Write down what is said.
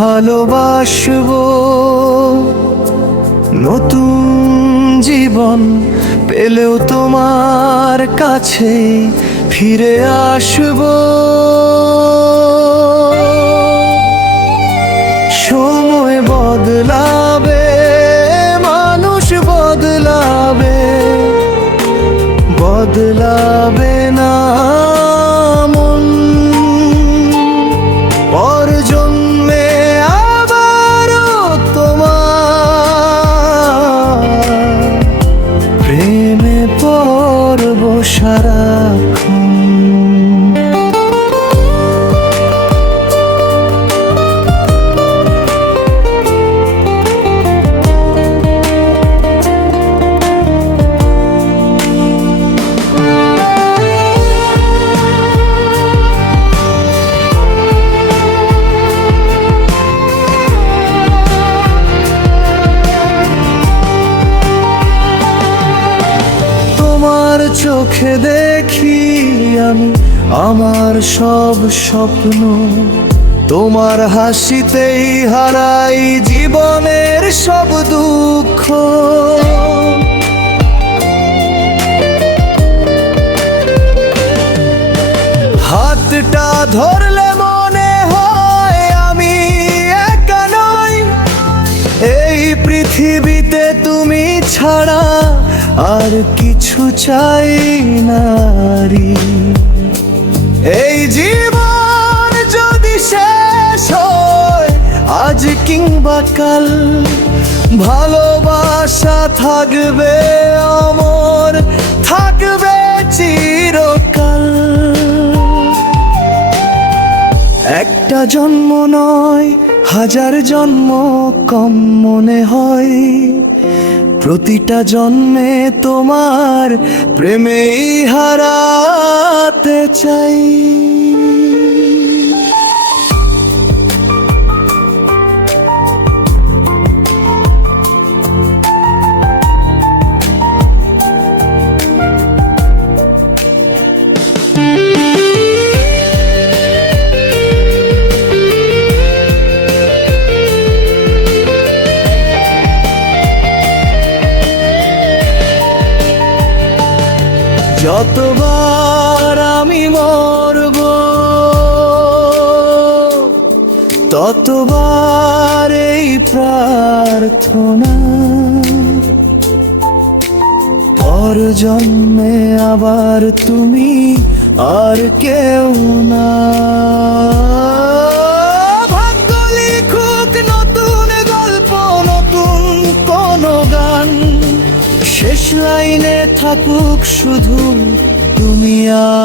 ভালোবাসবো, নতুন জীবন পেলেও তোমার কাছে ফিরে আসবো। সময় বদলাবে, মানুষ বদলাবে, বদলাবে না মন। পর জন্মে আবারও তোমার প্রেমে পড়ব সারাক্ষণ। চোখে দেখি আমি আমার সব স্বপ্ন, তোমার হাসিতেই হারাই জীবনের সব দুঃখ। হাতটা ধরলে মনে হয় আমি একা নই, এই পৃথিবীতে তুমি ছাড়া আর কিছু চাই না। এই জীবন যদি শেষ হয় আজ কিংবা কাল, ভালোবাসা থাকবে অমর, থাকবে চিরকাল। একটা জন্ম নয় হাজার জন্ম কম মনে হয়, প্রতিটা জন্মে তোমার প্রেমেই হারাতে চাই। যতবার আমি মরব ততবার এই প্রার্থনা, পর জন্মে আবার তুমি আর কেউ না। ভাগ্য লিখুক নতুন গল্প, নতুন কোনো গান, শেষ লাইনে থাকুক শুধু তুমি আর